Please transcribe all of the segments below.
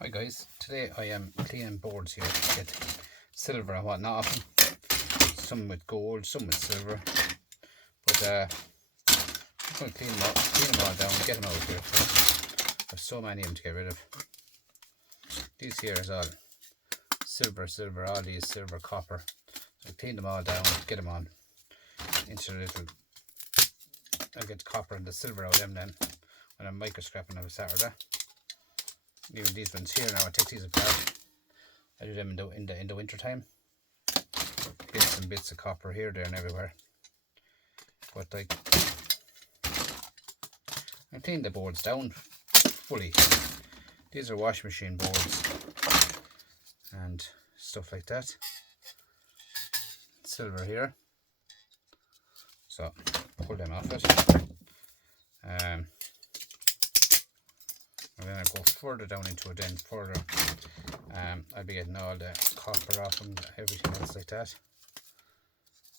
Hi guys, today I am cleaning boards here to get silver and whatnot off them. Some with gold, some with silver. But I'm going to clean them all down and get them out here. There's so many of them to get rid of. These here is all silver, all these silver, copper. So clean them all down, get them on into the little. I'll get the copper and the silver out of them then when I'm microscrapping on a Saturday. Even these ones here now, I take these apart. I do them in the winter time. Get some bits of copper here, there, and everywhere. But like, I clean the boards down fully. These are washing machine boards and stuff like that. Silver here. So pull them off it. And then I go further down into it then further. I'll be getting all the copper off them, everything else like that.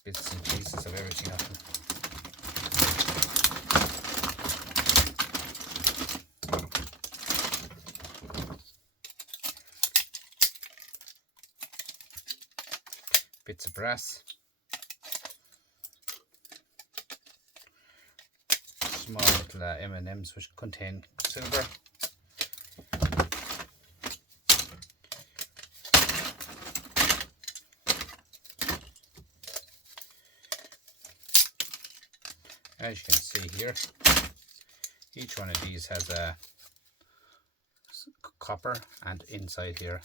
Bits and pieces of everything off them. Bits of brass. Small little M&Ms which contain silver. As you can see here, each one of these has a copper, and inside here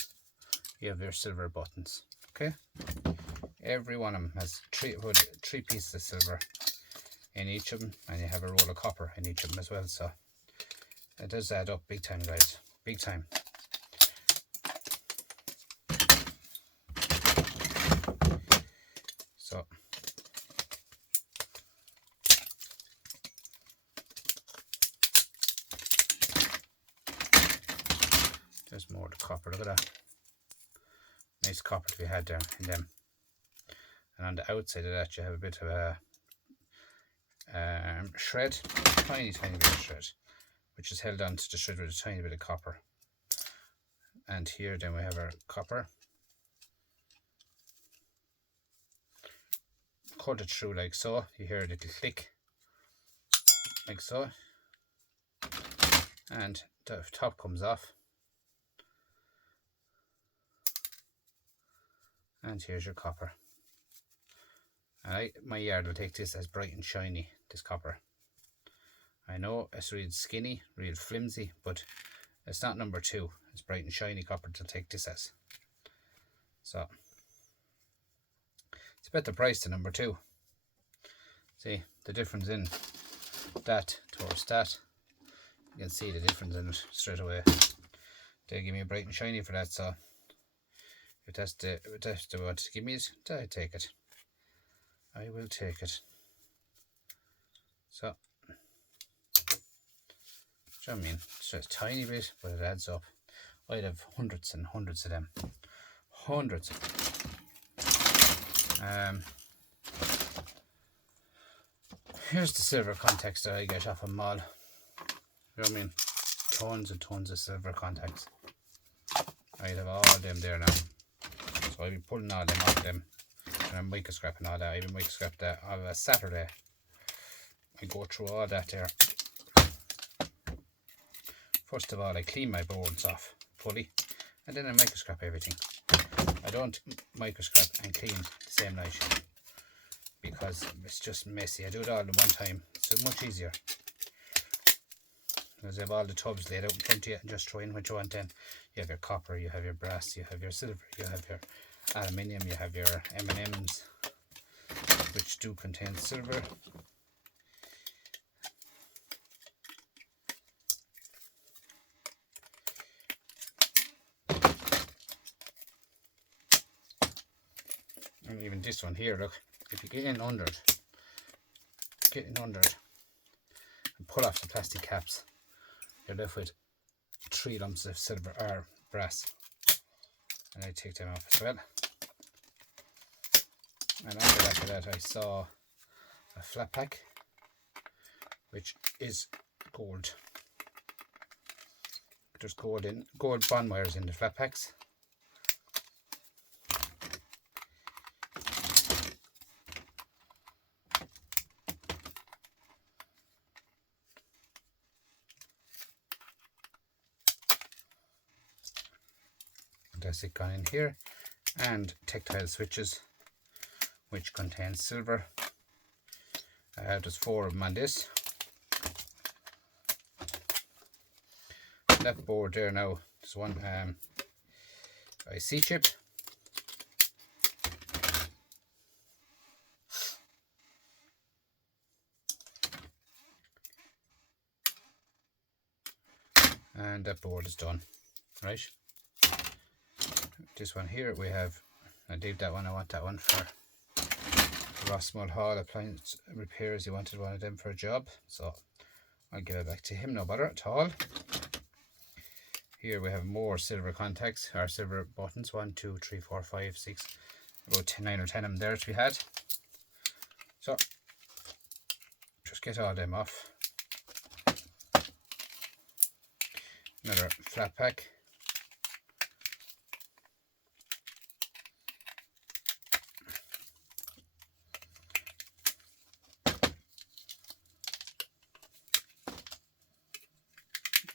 you have your silver buttons. Okay, every one of them has three pieces of silver in each of them, and you have a roll of copper in each of them as well. So it does add up big time, guys, big time. So there's more of the copper. Look at that nice copper to be had there in them. And on the outside of that you have a bit of a shred, tiny bit of shred, which is held onto the shred with a tiny bit of copper. And here then we have our copper. Cut it through like so. You hear a little click like so, and the top comes off. And here's your copper. My yard will take this as bright and shiny, this copper. I know it's real skinny, real flimsy, but it's not number 2. It's bright and shiny copper to take this as. So it's a better price than number 2. See the difference in that towards that. You can see the difference in it straight away. They give me a bright and shiny for that, so if that's the what to give me it, I take it. I will take it. So, do you know what I mean? It's just a tiny bit, but it adds up. I'd have hundreds and hundreds of them. Hundreds. Here's the silver contacts that I get off a mall. You know what I mean? Tons and tons of silver contacts. I'd have all them there now. So I'll be pulling all them off them. And I'm microscrapping all that. I even microscrap that on a Saturday. I go through all that there. First of all, I clean my boards off fully, and then I microscrap everything. I don't microscrap and clean the same night because it's just messy. I do it all in one time. It's much easier. Because you have all the tubs laid out in front of you and just throw in what you want then. You have your copper, you have your brass, you have your silver, you have your aluminium, you have your M&Ms, which do contain silver. And even this one here, look, if you get in under it, and pull off the plastic caps, you're left with 3 lumps of silver or brass. And I take them off as well. And on the back of that I saw a flat pack which is gold. there's gold bond wires in the flat packs. That's it gone in here, and tactile switches which contain silver. There's 4 of them on this. That board there now, there's one IC chip. And that board is done, right? This one here we have, I leave that one, I want that one for Ross Mulhall Appliance Repairs. He wanted one of them for a job, so I'll give it back to him, no bother at all. Here we have more silver contacts, or silver buttons, 1, 2, 3, 4, 5, 6, about 9 or 10 of them there to be had. So just get all them off. Another flat pack.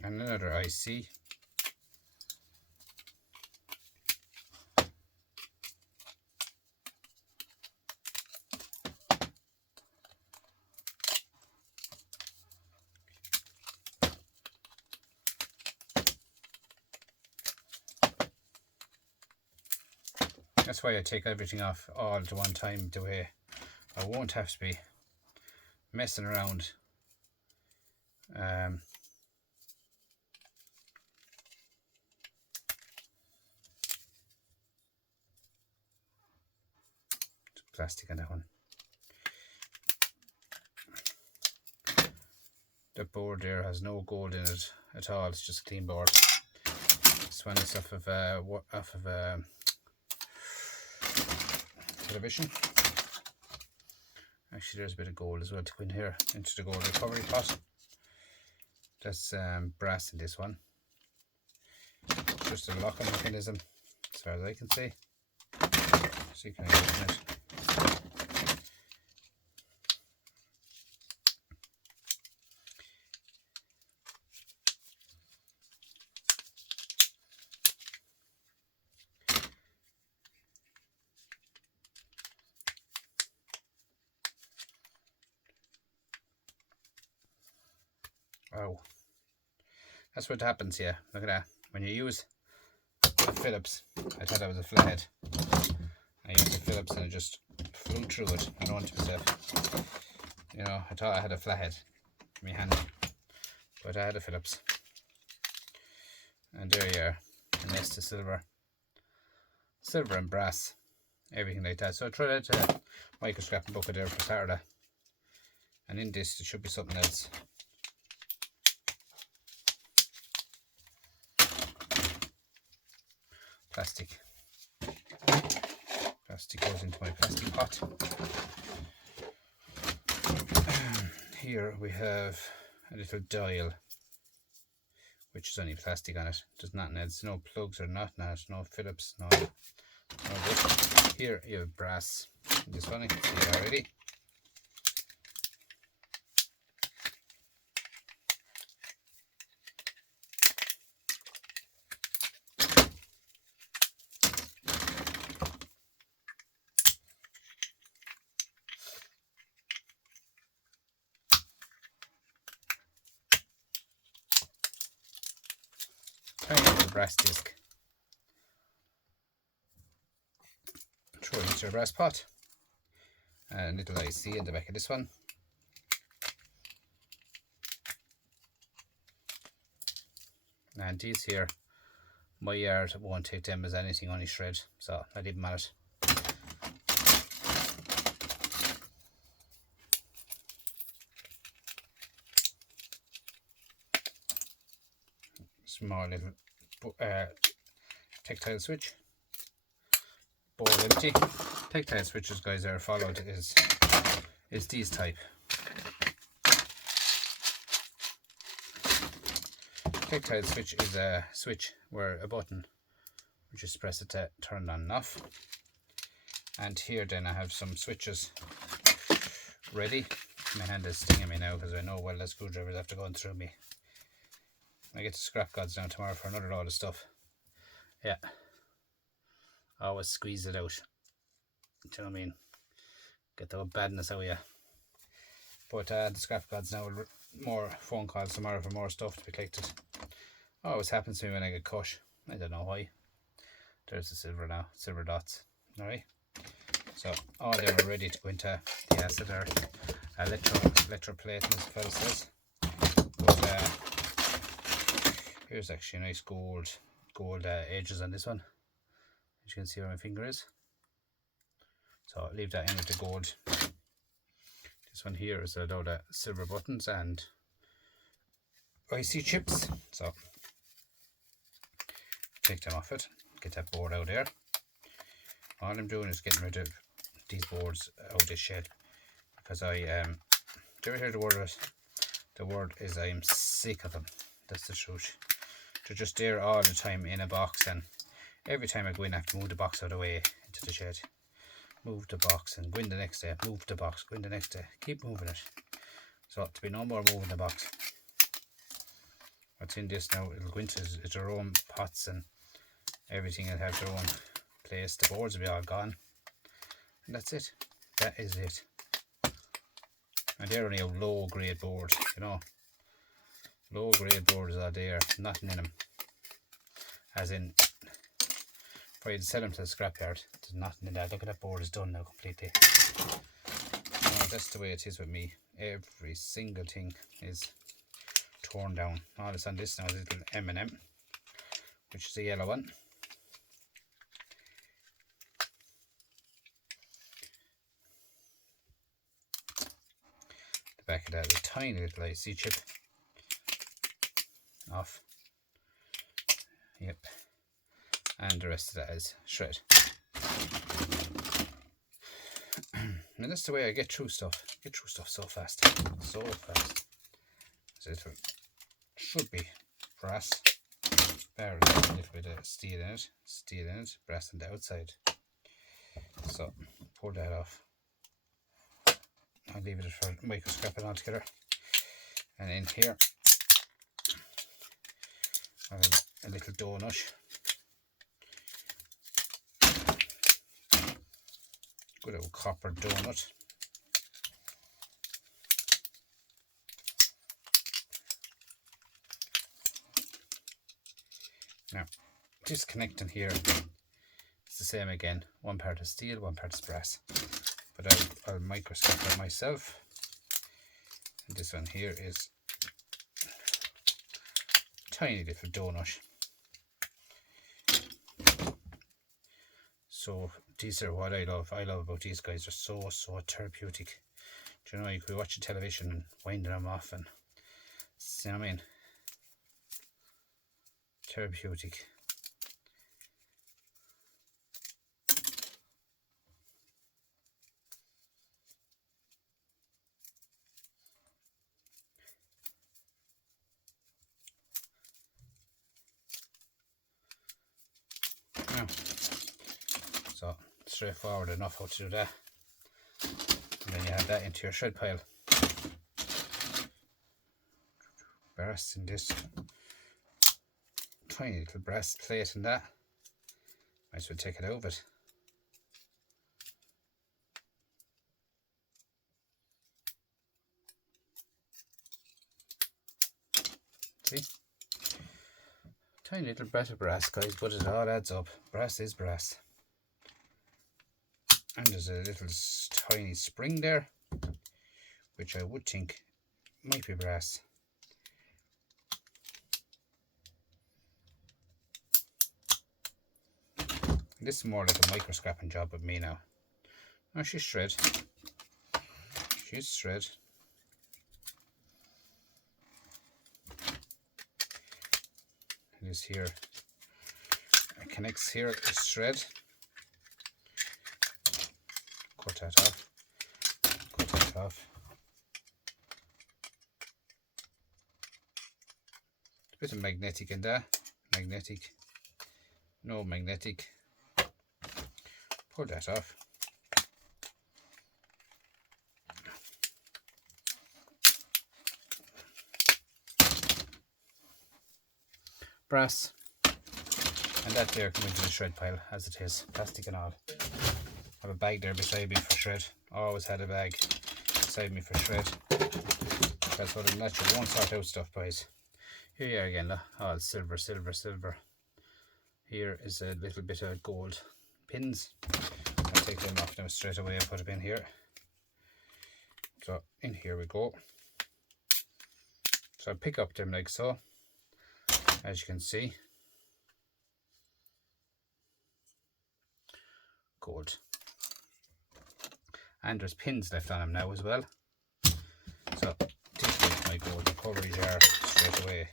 And another IC. That's why I take everything off all at one time, the way I won't have to be messing around. Plastic on that one. The board there has no gold in it at all, it's just a clean board. This one is off of television. Actually there's a bit of gold as well to go in here into the gold recovery pot. That's brass in this one. Just a locking mechanism as far as I can see. So you can open it. Oh, that's what happens here. Look at that. When you use a Phillips, I thought that was a flathead. I used a Phillips and it just flew through it. I don't want to myself. You know, I thought I had a flathead in my hand, but I had a Phillips. And there you are, a nest of silver and brass, everything like that. So I tried that micro scrapping bucket there for Saturday, and in this there should be something else. Plastic goes into my plastic pot. Here we have a little dial which is only plastic on it. There's nothing else, no plugs or nothing on it, no Phillips, no this. Here you have brass. This one you can see already. Tiny little brass disc. Throw it into a brass pot. And a little IC in the back of this one. And these here, my yard won't take them as anything, only shred, so I leave them at it. Small little tactile switch. Board empty. Tactile switches, guys, are followed is these type. Tactile switch is a switch where a button, you just press it to turn on and off. And here then I have some switches ready. My hand is stinging me now because I know welded screwdrivers after going through me. I get to scrap gods now tomorrow for another load of stuff. Yeah. Always squeeze it out. Do you know what I mean? Get the badness out of you. But the scrap gods now will more phone calls tomorrow for more stuff to be collected. Always happens to me when I get cut. I don't know why. There's the silver now, silver dots. Alright. So all them are ready to go into the acid or electroplate, as the fellow says. But here's actually a nice gold edges on this one. As you can see where my finger is. So I'll leave that in with the gold. This one here is a load of silver buttons and IC chips. So take them off it, get that board out there. All I'm doing is getting rid of these boards out of this shed because I do you ever hear the word of it? The word is I'm sick of them. That's the truth. They're just there all the time in a box, and every time I go in I have to move the box out of the way into the shed. Move the box and go in the next day, move the box, go in the next day, keep moving it. So to be no more moving the box. What's in this now, it'll go into their own pots and everything will have their own place. The boards will be all gone. And that's it. That is it. And they're only a low grade board, you know. Low grade boards are there, nothing in them. As in, for you to sell them to the scrapyard, there's nothing in that. Look at that board is done now completely. No, that's the way it is with me. Every single thing is torn down. All that's on this now is a little M&M, which is a yellow one. The back of that is a tiny little IC chip. Off. Yep. And the rest of that is shred. And that's the way I get through stuff. Get through stuff so fast. So fast. So it should be brass. There is a little bit of steel in it. Brass on the outside. So pull that off. I'll leave it for micro scrapping all together. And in here I have a little donut. Good old copper donut. Now, disconnecting here, it's the same again. One part is steel, one part is brass. But I'll microscope it myself. And this one here is tiny little donut. So these are what I love. I love about these guys. They're so therapeutic. Do you know, you could be watching television and winding them off, and you know what I mean? Therapeutic. Now, so straightforward enough how to do that. And then you have that into your shred pile. Brass in this tiny little brass plate in that. Might as well take it out of it. See? Tiny little bit of brass, guys, but it all adds up. Brass is brass. And there's a little tiny spring there, which I would think might be brass. This is more like a micro scrapping job with me now. Oh, she's shred. She's shred. This here connects here is shred. Cut that off. Cut that off. Bit of magnetic in there. Magnetic. No magnetic. Pull that off. Brass. And that there can into the shred pile as it is. Plastic and all. I have a bag there beside me for shred. Always had a bag beside me for shred. That's what I'm naturally won't sort out stuff, boys. Here you are again, look. All silver, silver, silver. Here is a little bit of gold pins. I'll take them off now straight away and put them in here. So in here we go. So I pick up them like so, as you can see. Gold. And there's pins left on them now as well. So this is my gold recovery jar straight away.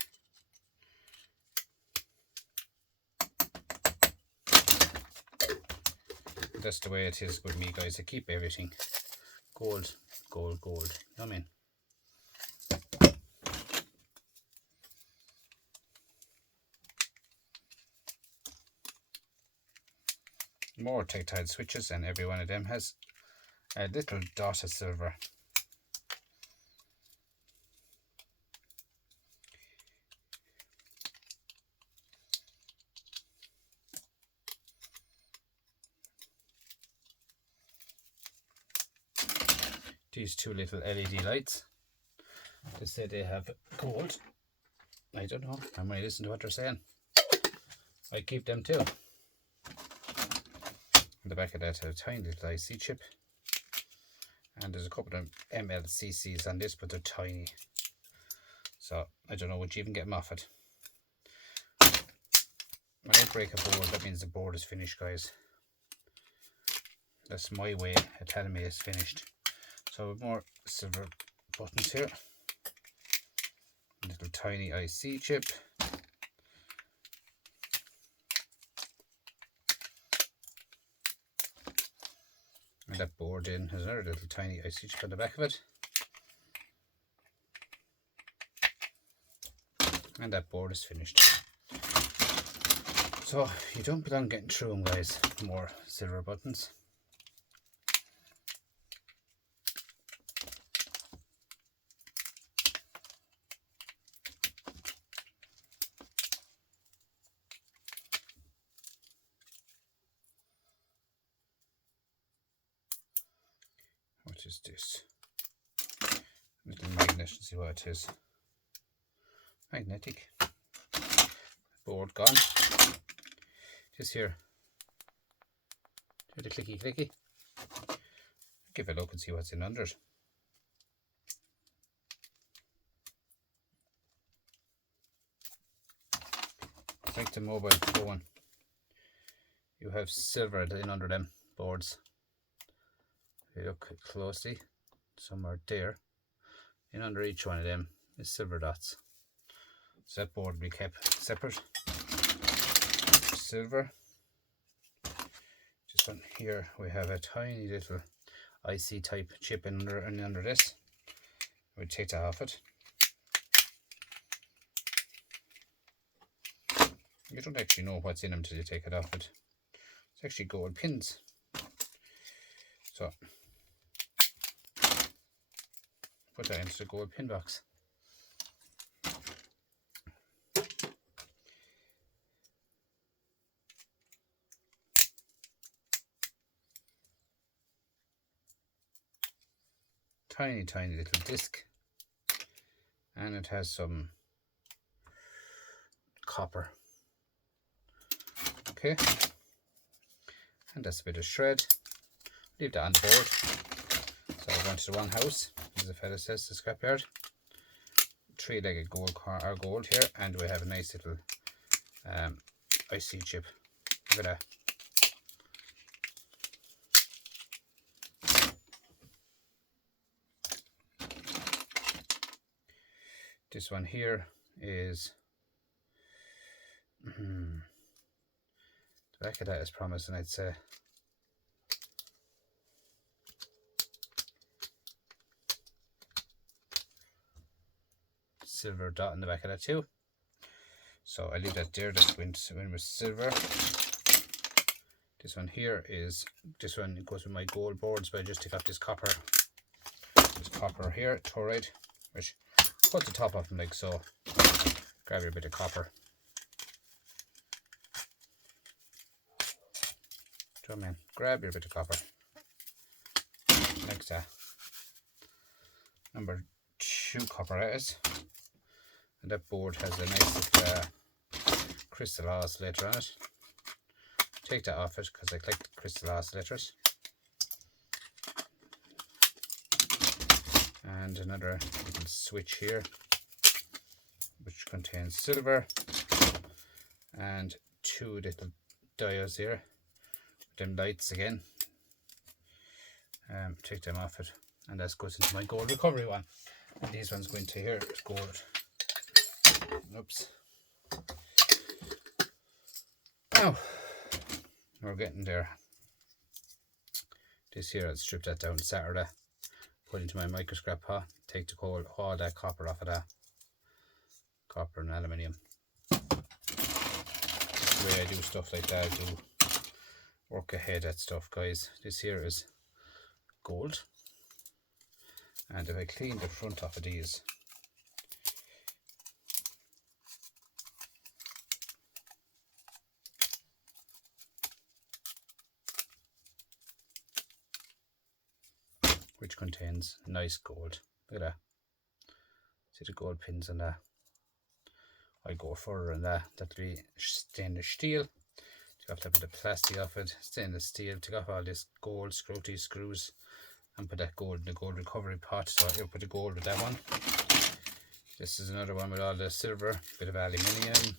That's the way it is with me, guys. I keep everything gold, gold, gold. You know what I mean? More tactile switches, and every one of them has a little dot of silver. These two little LED lights, they say they have gold. I don't know, I might listen to what they're saying. I keep them too. On the back of that, a tiny little IC chip, and there's a couple of MLCCs on this, but they're tiny, so I don't know what you even get them off it. When I break a board, that means the board is finished, guys. That's my way of telling me it's finished. So more silver buttons here, little tiny IC chip, and that board in has another little tiny IC chip on the back of it, and that board is finished. So you don't be long getting through them, guys. More silver buttons. What is this? Little magnet, let's see what it is. Magnetic. Board gone. This here. Do the clicky clicky. Give it a look and see what's in under it. It's like the mobile phone. You have silver in under them boards. If you look closely, somewhere there, in under each one of them is silver dots. So that board will be kept separate. Silver. Just on here we have a tiny little IC type chip in under this. We take that off it. You don't actually know what's in them till you take it off it. It's actually gold pins. So put that into the gold pin box. Tiny, tiny little disc, and it has some copper. Okay, and that's a bit of shred. Leave that on the board. So we're going to the one house, as the fella says, the scrapyard. Three-legged gold here, and we have a nice little IC chip. Look at that. This one here is the back of that is promising, I'd say. Silver dot in the back of that too. So I leave that there. That's going in with silver. This one here is, this one goes with my gold boards, but I just take off this copper here, toroid, which cut the top off them like so. Grab your bit of copper. Come in, grab your bit of copper. Like that. Number 2 copper it is. And that board has a nice little crystal oscillator on it. Take that off it because I collect the crystal oscillators. And another little switch here, which contains silver, and 2 little diodes here. Them lights again. Take them off it, and that goes into my gold recovery one. And these ones go into here, gold. Oops. Now we're getting there. This here, I'll strip that down Saturday, put into my micro scrap pot, take the coal, all that copper off of that. Copper and aluminium. That's the way I do stuff like that. I do work ahead at stuff, guys. This here is gold, and if I clean the front off of these, which contains nice gold. Look at that. See the gold pins on that. I go further on that. That'll be stainless steel. Take off that bit of plastic off it. Stainless steel. Take off all this gold, screw these screws, and put that gold in the gold recovery pot. So I'll put the gold with that one. This is another one with all the silver, bit of aluminium.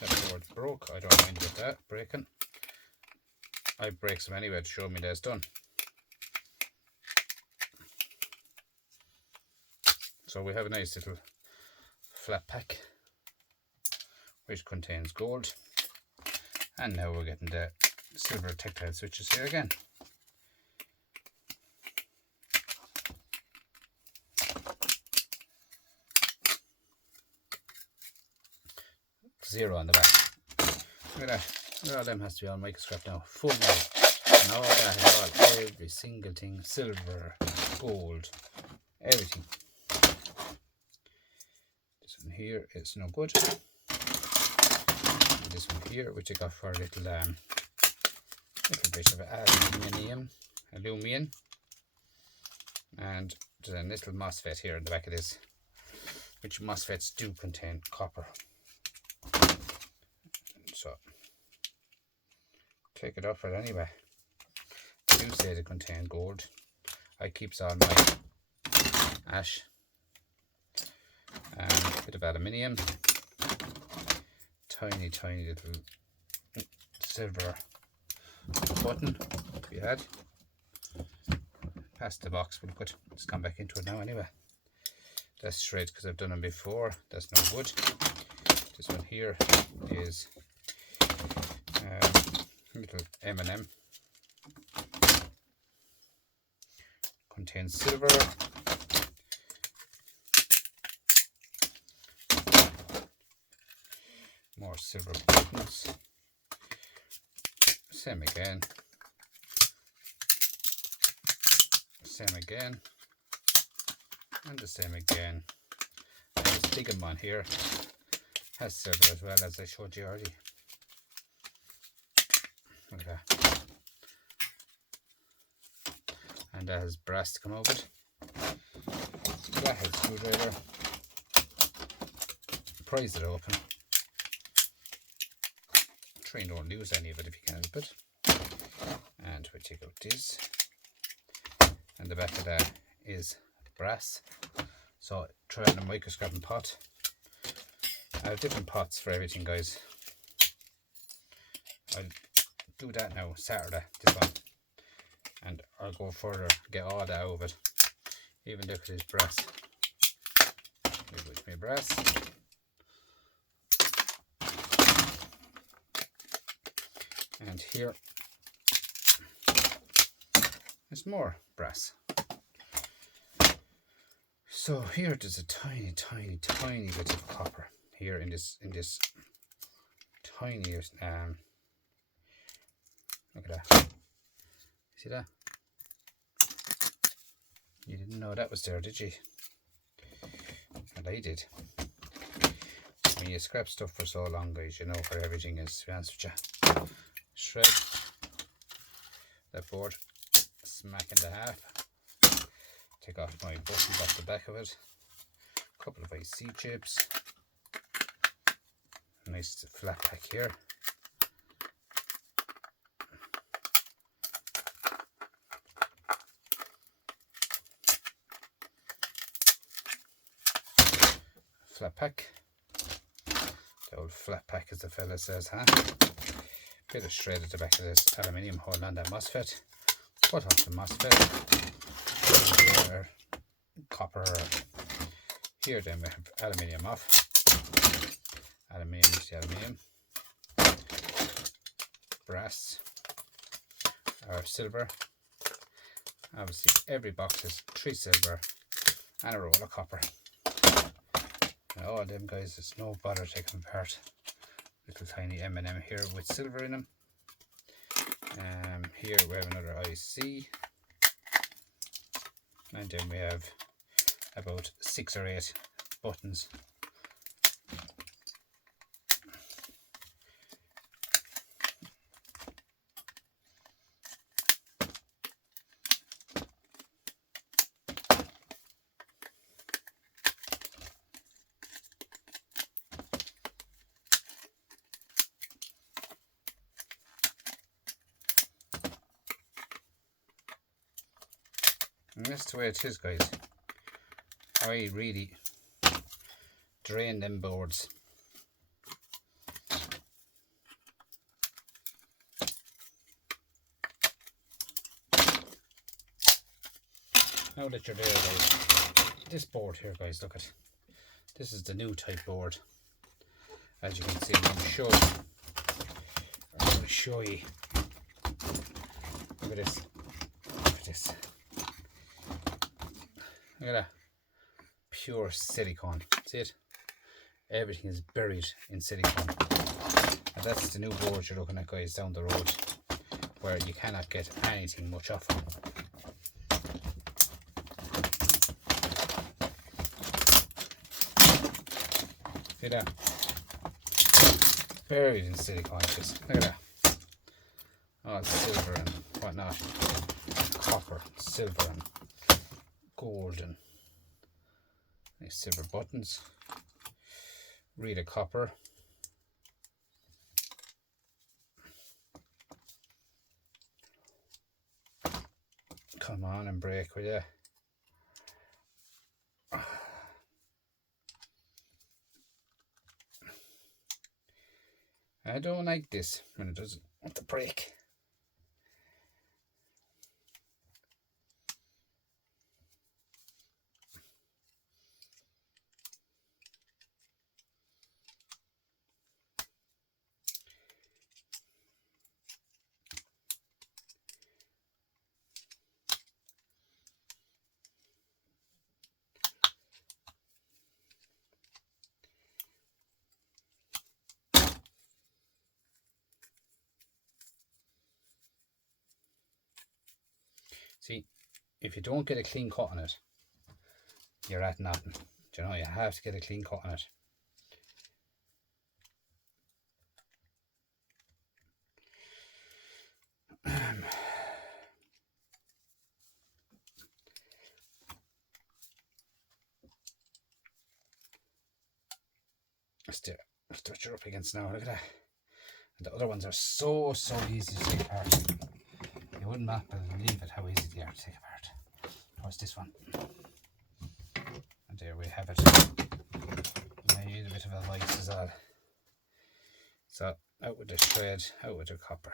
That board broke. I don't mind about that breaking. I break some anyway to show me that it's done. So we have a nice little flat pack which contains gold, and now we're getting the silver tactile switches here again. Zero on the back. Look at that. All them has to be on micro scrap now. Full now. And all that is all, every single thing, silver, gold, everything. This one here is no good. And this one here, which I got for a little bit of aluminum, and there's a little MOSFET here in the back of this, which MOSFETs do contain copper. So take it off it anyway. I do say they contain gold. I keeps on my ash and a bit of aluminium, tiny little silver button to be had. Past the box, we'll put, let's come back into it now anyway. That's straight because I've done them before. That's no good. This one here is little M&M. Contains silver. More silver buttons. Same again. Same again. And the same again. And this big one here has silver as well, as I showed you already. Look at that. And that has brass to come over it. That has screwdriver. Prise it open. Try and don't lose any of it if you can help it. And we take out this. And the back of that is brass. So try on a micro scrapping pot. I have different pots for everything, guys. I'll do that now Saturday, this one, and I'll go further, get all that out of it. Even if it is brass. Leave with me brass. And here is more brass. So here there's a tiny bit of copper here in this tiny look at that. See that? You didn't know that was there, did you? And I did. When you scrap stuff for so long, guys, you know where everything is, to be honest with you. Shred that board, smack in the half, take off my buttons off the back of it, a couple of IC chips, nice flat pack here. Flat pack. The old flat pack, as the fella says, huh? Bit of shred at the back of this aluminium holding on that MOSFET. Put off the MOSFET. Here, copper. Here then we have aluminium off. Aluminium is the aluminium. Brass or silver. Obviously every box is 3 silver and a roll of copper. And all them guys, it's no bother taking apart. Little tiny M&M here with silver in them. Here we have another IC, and then we have about 6 or 8 buttons. And that's the way it is, guys. I really drain them boards. Now that you're there, guys, this board here, guys, look at this is the new type board. As you can see, I'm going to show you. Look at this. Look at this. Look at that. Pure silicone. See it? Everything is buried in silicone. And that's the new board you're looking at, guys, down the road, where you cannot get anything much off them. See that? Buried in silicone. Just look at that. Oh, it's silver and whatnot. Copper, silver and gold and nice silver buttons. Reed of copper. Come on and break, will ya? I don't like this when it doesn't want to break. See, if you don't get a clean cut on it, you're at nothing. Do you know, you have to get a clean cut on it. That's what you're up against now. Look at that. And the other ones are so easy to take apart. You wouldn't believe it how easy they are to take apart. What's this one? And there we have it. Made a bit of a light as well. So out with the shred, out with the copper.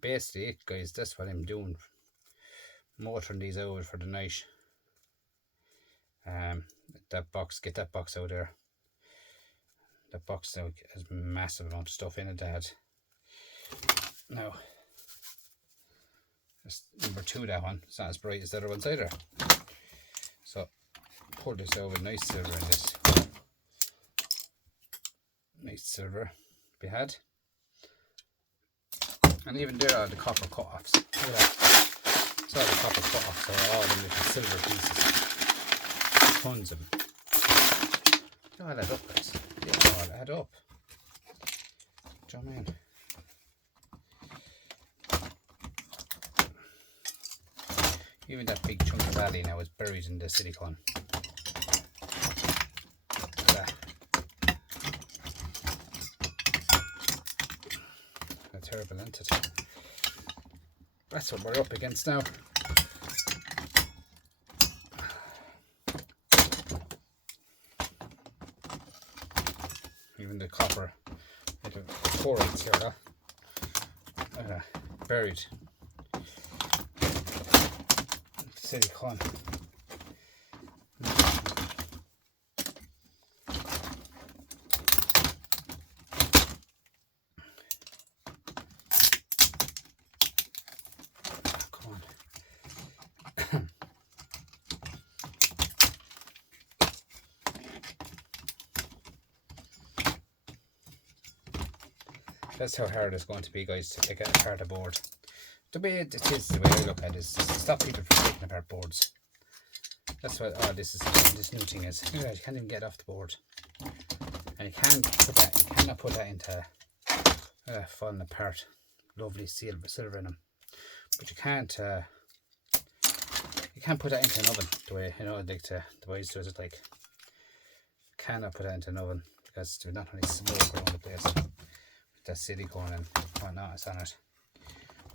Basically it, guys, that's what I'm doing, motoring these out for the night. That box, get that box out there. That box now has a massive amount of stuff in it that now that's number 2, that one. It's not as bright as the other ones either. So pull this out with nice silver in this. Nice silver we had. And even there are the copper cut-offs. Look at that. It's all the copper cut-offs are all the little silver pieces. Tons of them. They all add up, guys. They all add up. Do you know what I mean? Even that big chunk of valley now is buried in the silicone. Look at that. A terrible entity. That's what we're up against now. Even the copper, little chlorides here, buried. Silicone. Come on. That's how hard it's going to be, guys, to take apart a board. The way it is, the way I look at it, is to stop people from taking apart boards. That's what this new thing is. You can't even get off the board, and you cannot put that into falling apart. Lovely silver in them, but you can't put that into an oven the way like the boys do it. Like, cannot put that into an oven because there's not only smoke around the place with that silicone and whatnot is on it.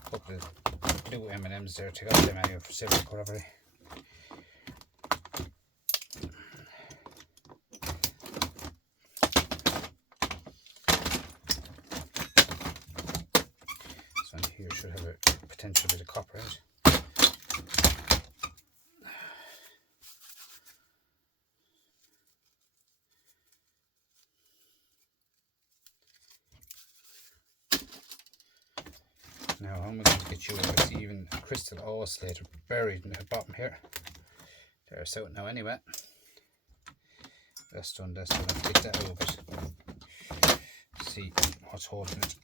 Couple of blue M&Ms there, take out them anyway for silver recovery. This one here should have a potential bit of copper in it. Now I'm going to get you a even crystal oscillator buried in the bottom here. They're out now anyway. That's done. I'll take that out of it. See what's holding it.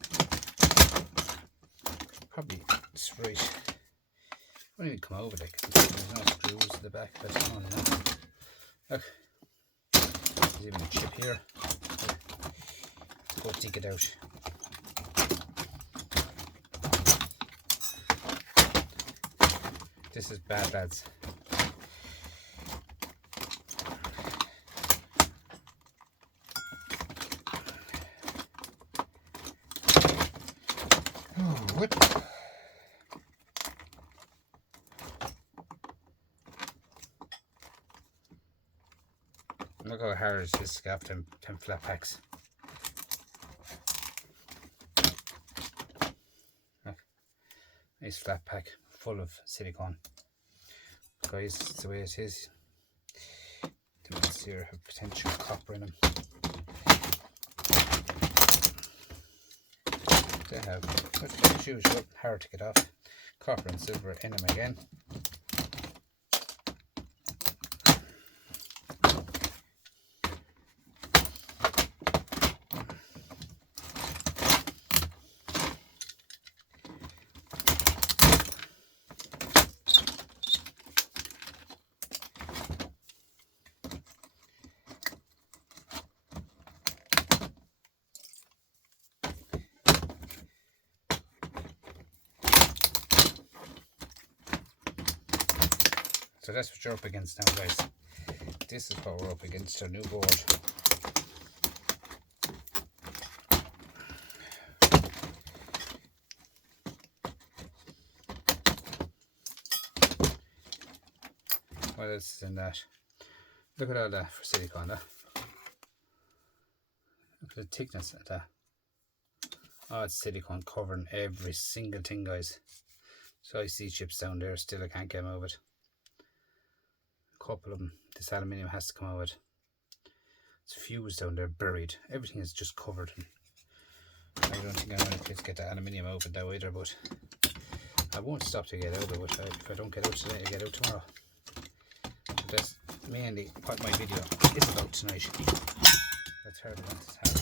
Probably it's right. It won't even come over, like there's no screws at the back of it. Oh, no. Look, there's even a chip here. Let's go dig it out. This is bad, lads. Oh, what? Look how hard this got them flat packs. Look, nice flat pack full of silicone. Guys, that's the way it is. The ones here have potential copper in them. They have, but as usual, hard to get off. Copper and silver in them again. So that's what you're up against now, guys. This is what we're up against, our new board. What else is in that? Look at all that for silicone. Look at the thickness of that. Oh, it's silicone covering every single thing, guys. So I see chips down there, still I can't get them out of it. A couple of them, this aluminium has to come out of it. It's fused down there, buried. Everything is just covered. I don't think I'm going to get the aluminium out of it now either, but I won't stop to get out of it. If I don't get out today, I'll get out tomorrow. But that's mainly what my video is about tonight. The third one is hard.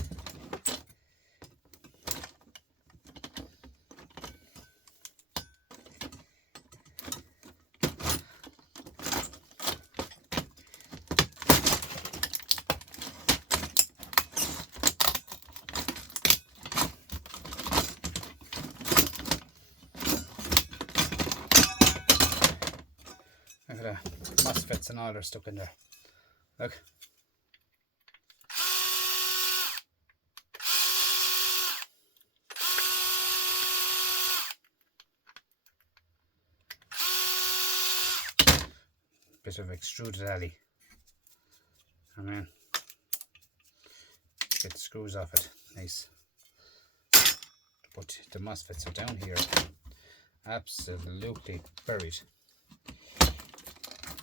Look at that, MOSFETs and all are stuck in there. Look. Bit of extruded alley. And then get the screws off it. Nice. But the MOSFETs are down here. Absolutely buried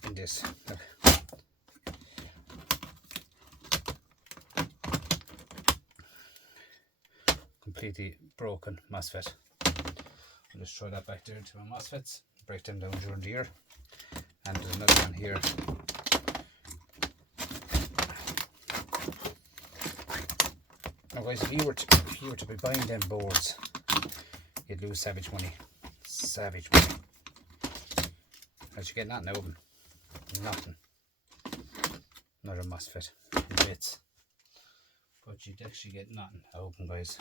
in this. Look. Completely broken MOSFET. I'll just throw that back there into my MOSFETs, break them down during the year. And there's another one here. Now guys, if you were to be buying them boards, you'd lose savage money. Savage money. How'd you get nothing out of them? Nothing. Another MOSFET in bits. But you'd actually get nothing out of them, guys.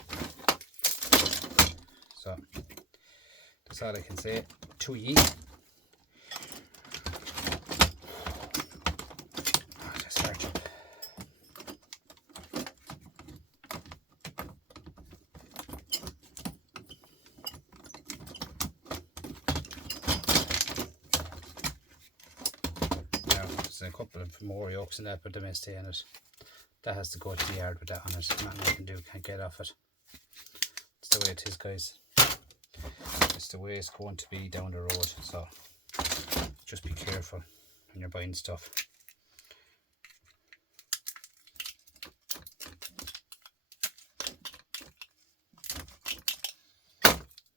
So that's all I can say to ye. A couple of more yolks in that, but they may stay in it. That has to go to the yard with that on it. Nothing I can do, can't get off it. It's the way it is, guys. It's the way it's going to be down the road. So just be careful when you're buying stuff.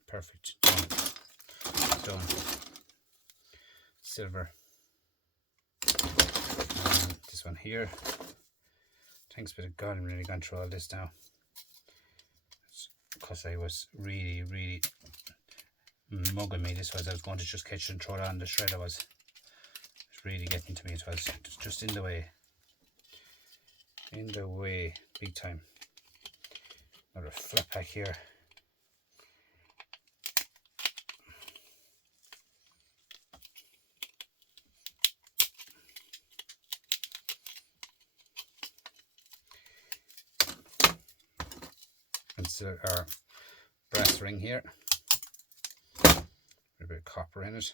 Perfect. Done. Silver. This one here. Thanks be to God I'm really gone through all this now. Because I was really mugging me. This was, I was going to just catch it and throw it on the shredder. Was really getting to me. It was just in the way. In the way, big time. Another flat pack here. Our brass ring here, a bit of copper in it.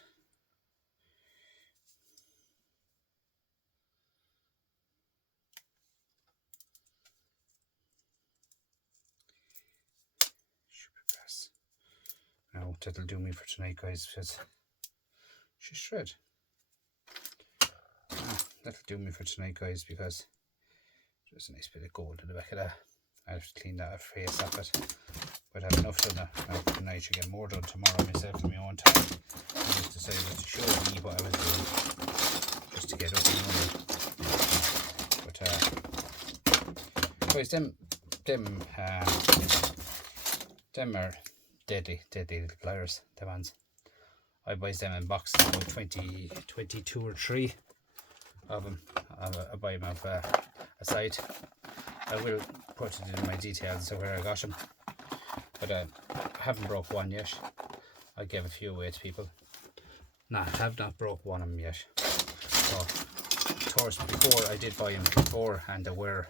Brass. Now that'll do me for tonight, guys. She's shred. That'll do me for tonight, guys, because there's a nice bit of gold in the back of that. I have to clean that face off it, but I have enough done now for tonight. I get more done tomorrow myself in my own time. I just decided to show me what I was doing, just to get up and running. But guys, them are deadly little pliers. Them ones. I buy them in boxes, about 22 or 3 of them. I buy them off a site. I will put it in my details of where I got them, but I haven't broke one yet. I gave a few away to people. No, I have not broke one of them yet. So, of course, before I did buy them before, and they were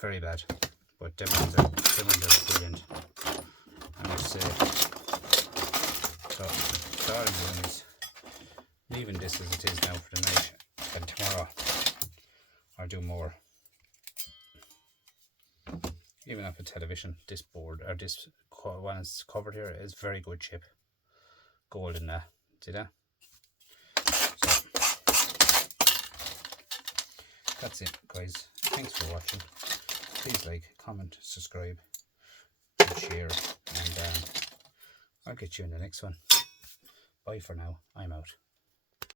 very bad, but them ones are brilliant. I must say. So all I'm doing is leaving this as it is now for the night, and tomorrow I'll do more. even off a television, this board, or this one is covered here, is very good chip. Gold in that. See that? So, that's it, guys. Thanks for watching. Please like, comment, subscribe, and share. And I'll get you in the next one. Bye for now. I'm out.